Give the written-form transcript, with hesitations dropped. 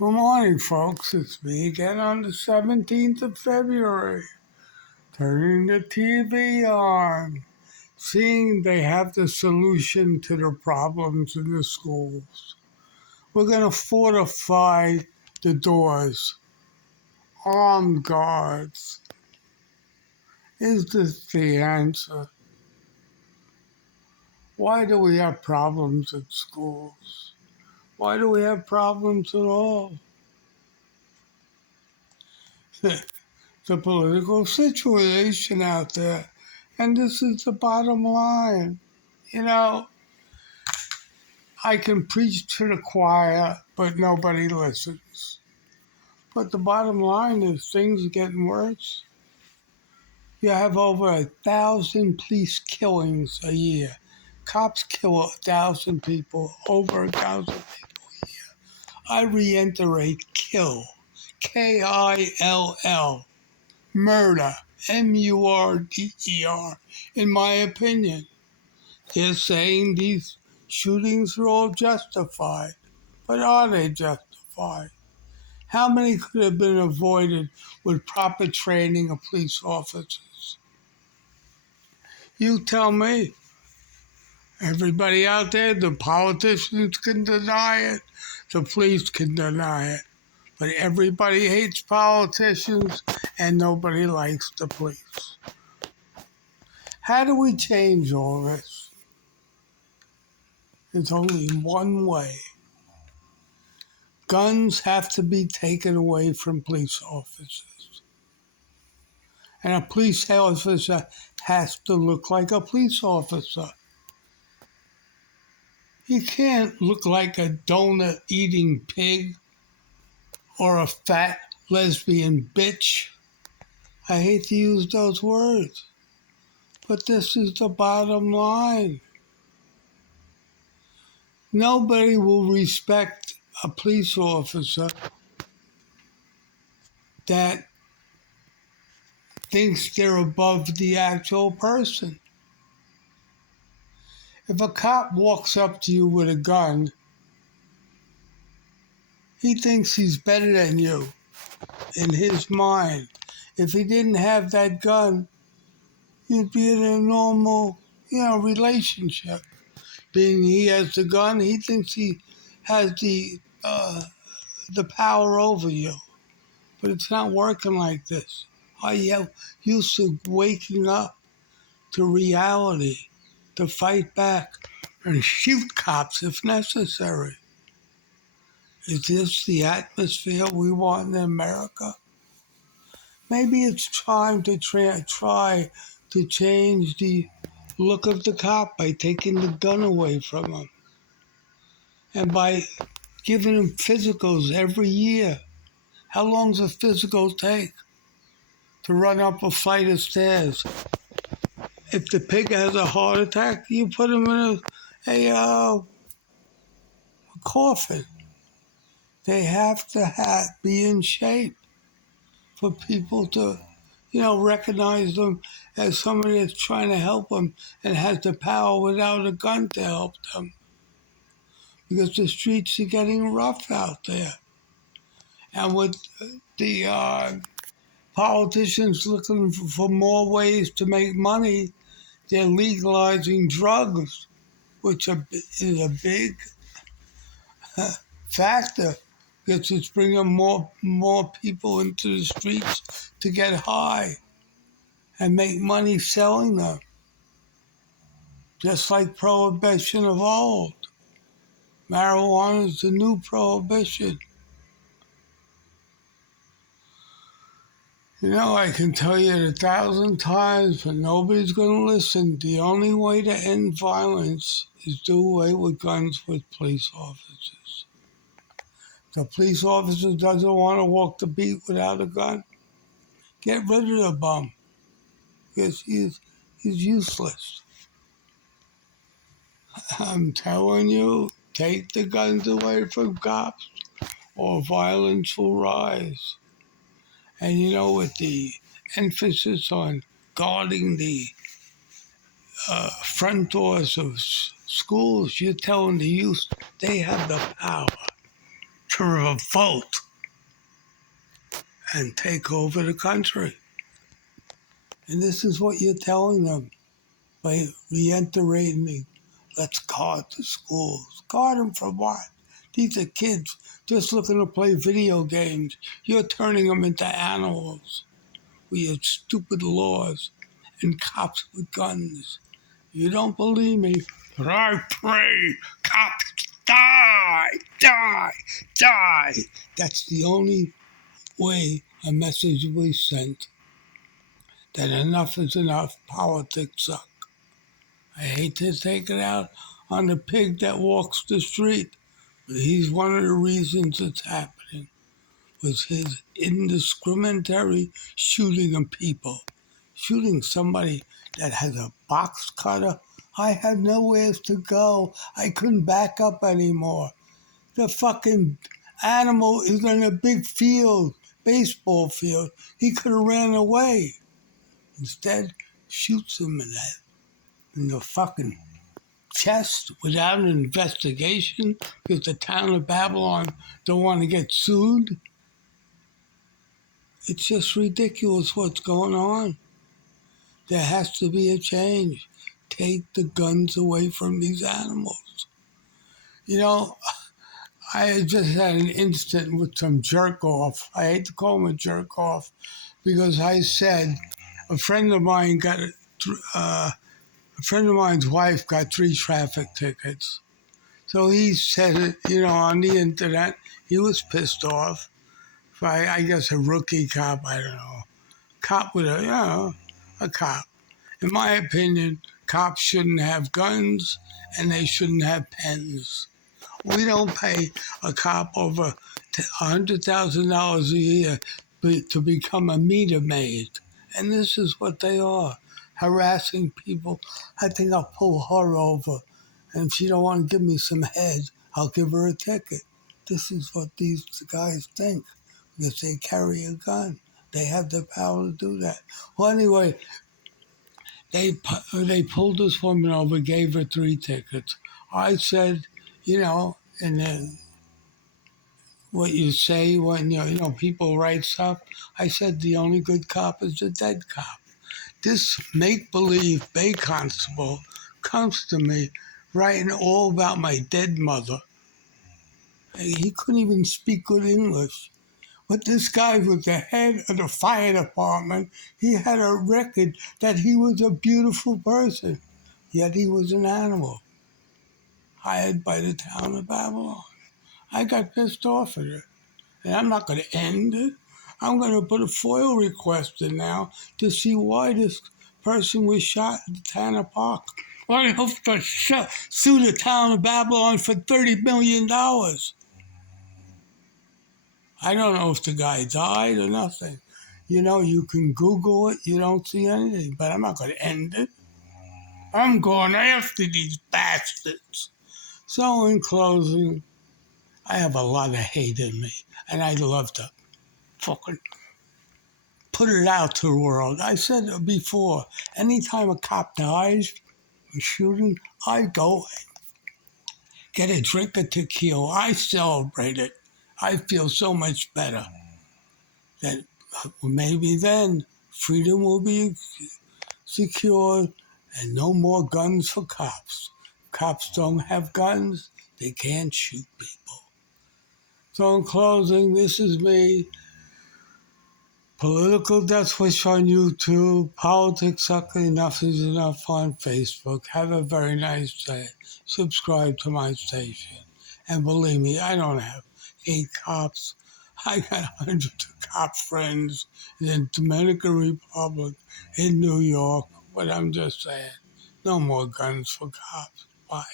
Good morning, folks. It's me again on the 17th of February, turning the TV on, seeing they have the solution to the problems in the schools. We're going to fortify the doors, armed guards. Is this the answer? Why do we have problems in schools? Why do we have problems at all? The political situation out there. And this is the bottom line. You know, I can preach to the choir, but nobody listens. But the bottom line is things are getting worse. You have over 1,000 police killings a year. Cops kill 1,000 people, over 1,000 people. I reiterate, kill. Kill. Murder. Murder. In my opinion. They're saying these shootings are all justified. But are they justified? How many could have been avoided with proper training of police officers? You tell me. Everybody out there, the politicians can deny it, the police can deny it. But everybody hates politicians and nobody likes the police. How do we change all this? There's only one way. Guns have to be taken away from police officers. And a police officer has to look like a police officer. He can't look like a donut-eating pig or a fat lesbian bitch. I hate to use those words, but this is the bottom line. Nobody will respect a police officer that thinks they're above the actual person. If a cop walks up to you with a gun, he thinks he's better than you in his mind. If he didn't have that gun, you'd be in a normal, relationship. Being he has the gun, he thinks he has the power over you. But it's not working like this. I am used to waking up to reality, to fight back and shoot cops if necessary. Is this the atmosphere we want in America? Maybe it's time to try to change the look of the cop by taking the gun away from him and by giving him physicals every year. How long does a physical take to run up a flight of stairs? If the pig has a heart attack, you put him in a coffin. They have to be in shape for people to, recognize them as somebody that's trying to help them and has the power without a gun to help them. Because the streets are getting rough out there. And with the politicians looking for more ways to make money, they're legalizing drugs, which is a big factor because it's bringing more people into the streets to get high and make money selling them, just like prohibition of old. Marijuana is the new prohibition. I can tell you it 1,000 times, but nobody's going to listen. The only way to end violence is do away with guns with police officers. The police officer doesn't want to walk the beat without a gun. Get rid of the bum, because he's useless. I'm telling you, take the guns away from cops, or violence will rise. And with the emphasis on guarding the front doors of schools, you're telling the youth they have the power. to revolt and take over the country. And this is what you're telling them by reiterating, let's guard the schools. Guard them for what? These are kids just looking to play video games. You're turning them into animals with your stupid laws and cops with guns. You don't believe me, but I pray cops die, die, die. That's the only way a message will be sent that enough is enough, politics suck. I hate to take it out on the pig that walks the street, but he's one of the reasons it's happening, was his indiscriminatory shooting of people. Shooting somebody that has a box cutter. I had nowhere to go. I couldn't back up anymore. The fucking animal is in a big field, baseball field. He could have ran away. Instead, shoots him in the fucking chest without an investigation because the town of Babylon don't want to get sued. It's just ridiculous what's going on. There has to be a change. Take the guns away from these animals. You know, I just had an incident with some jerk off. I hate to call him a jerk off because I said a friend of mine a friend of mine's wife got 3 traffic tickets. So he said it, on the internet. He was pissed off by, I guess, a rookie cop. I don't know. Cop with a cop. In my opinion, cops shouldn't have guns and they shouldn't have pens. We don't pay a cop over $100,000 a year to become a meter maid. And this is what they are, harassing people. I think I'll pull her over. And if she don't want to give me some head, I'll give her a ticket. This is what these guys think because they carry a gun. They have the power to do that. Well, anyway, they pulled this woman over, gave her 3 tickets. I said, in what you say when people write stuff, I said the only good cop is the dead cop. This make-believe Bay Constable comes to me writing all about my dead mother. He couldn't even speak good English. But this guy was the head of the fire department. He had a record that he was a beautiful person, yet he was an animal hired by the town of Babylon. I got pissed off at it, and I'm not going to end it. I'm going to put a FOIL request in now to see why this person was shot at the Tanner Park. I hope to sue the town of Babylon for $30 million. I don't know if the guy died or nothing. You can Google it. You don't see anything. But I'm not going to end it. I'm going after these bastards. So in closing, I have a lot of hate in me. And I'd love to fucking put it out to the world. I said it before, anytime a cop dies from shooting, I go get a drink of tequila. I celebrate it. I feel so much better that maybe then freedom will be secured and no more guns for cops. Cops don't have guns. They can't shoot people. So in closing, this is me. Political Death Wish on YouTube. Politics Suck, Enough is Enough on Facebook. Have a very nice day. Subscribe to my station. And believe me, I don't have 8 cops. I got hundreds of cop friends in the Dominican Republic, in New York. But I'm just saying, no more guns for cops. Bye.